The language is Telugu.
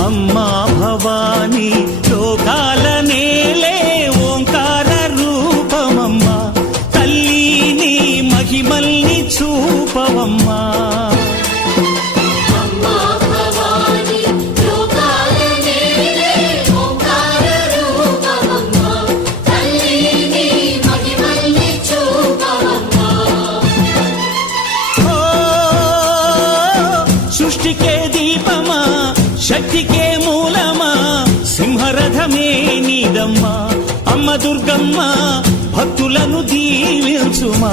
అమ్మా భవానీ లోకాల నేలే ఓంకార రూపమమ్మా తల్లి నీ మహిమల్ని చూపవమ్మా సృష్టికే దీపమా శక్తికే మూలమా సింహరథమే నీదమ్మా అమ్మ దుర్గమ్మ భక్తులను దీవించుమా